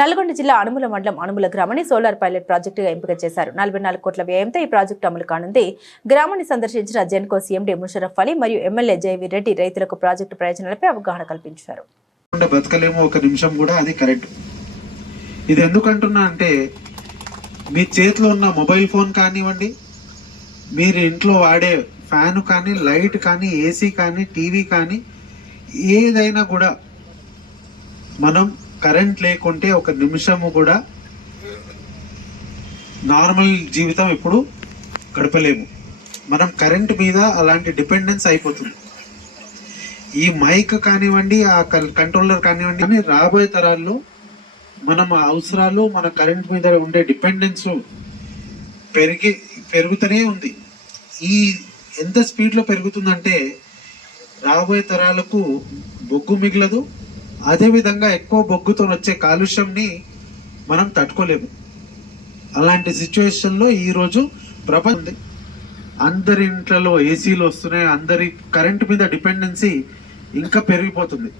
నల్గొండ జిల్లా అనుముల మండలం అనుముల గ్రామాన్ని సోలార్ పైలట్ ప్రాజెక్టుగా ఎంపిక చేశారు. 44 కోట్ల వ్యయంతో ఈ ప్రాజెక్టు అమలు కానుంది. గ్రామాన్ని సందర్శించిన జెన్కో సీఎండీ ముషరఫ్ అలీ మరియు ఎమ్మెల్యే జయవీర్ రెడ్డి రైతులకు ప్రాజెక్టు ప్రయోజనాలపై అవగాహన కల్పించారు. బతకలేము ఒక నిమిషం కూడా, అది కరెక్ట్. ఇది ఎందుకంటున్నా అంటే, మీ చేతిలో ఉన్న మొబైల్ ఫోన్ కానివ్వండి, మీరు ఇంట్లో వాడే ఫ్యాన్ కానీ, లైట్ కానీ, ఏసీ కానీ, టీవీ కానీ, ఏదైనా కూడా మనం కరెంట్ లేకుంటే ఒక నిమిషము కూడా నార్మల్ జీవితం ఎప్పుడు గడపలేము. మనం కరెంట్ మీద అలాంటి డిపెండెన్స్ అయిపోతుంది. ఈ మైక్ కానివ్వండి, ఆ కంట్రోలర్ కానివ్వండి, కానీ రాబోయే తరాల్లో మనం అవసరాలు, మన కరెంట్ మీద ఉండే డిపెండెన్స్ పెరుగుతూనే ఉంది. ఈ ఎంత స్పీడ్లో పెరుగుతుందంటే రాబోయే తరాలకు బొగ్గు మిగలదు. అదేవిధంగా ఎక్కువ బొగ్గుతో వచ్చే కాలుష్యంని మనం తట్టుకోలేము. అలాంటి సిచ్యువేషన్లో ఈరోజు ప్రపంచం అందరి ఇంట్లలో ఏసీలు వస్తున్నాయి. అందరి కరెంటు మీద డిపెండెన్సీ ఇంకా పెరిగిపోతుంది.